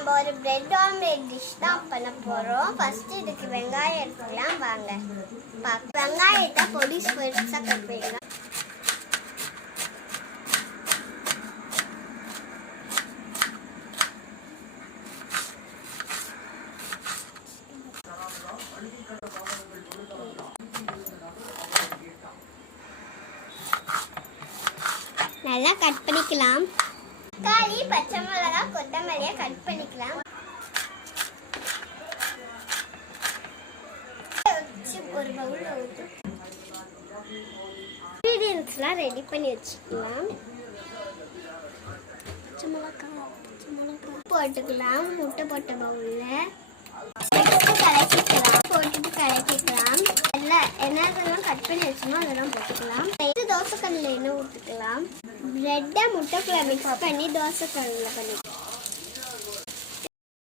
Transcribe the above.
நம்ம ஒரு bread omelette dish தான் பண்ண போறோம். ஃபர்ஸ்ட் இதுக்கு வெங்காயம் எடுத்துக்கலாம் வாங்க. வெங்காயத்தை பொடிசா கட் பண்ணிக்கலாம். நல்லா கட் பண்ணிக்கலாம். தக்காளி, பச்சை மிளகாய், கொத்தமல்லியை கட் பண்ணிக்கலாம். ஒரு பவுல்ல ஊற்றி இன்கிரீடியன்ஸ்லாம் ரெடி பண்ணி வச்சுக்கலாம். பச்சை மிளகாய் போட்டுக்கலாம். முட்டை போட்ட பவுல்ல கலக்கிக்கலாம். போட்டுட்டு கலக்கிக்கலாம். என்னதெல்லாம் கட் பண்ணி வச்சோமோ அதெல்லாம் போட்டுக்கலாம். தோசைக்கல்லில் எண்ணெய் ஊற்றிக்கலாம். பிரெட்டை முட்டைக்குள்ள மிக்ஸ் பண்ணி தோசைக்கல்லில் பண்ணிக்கலாம்.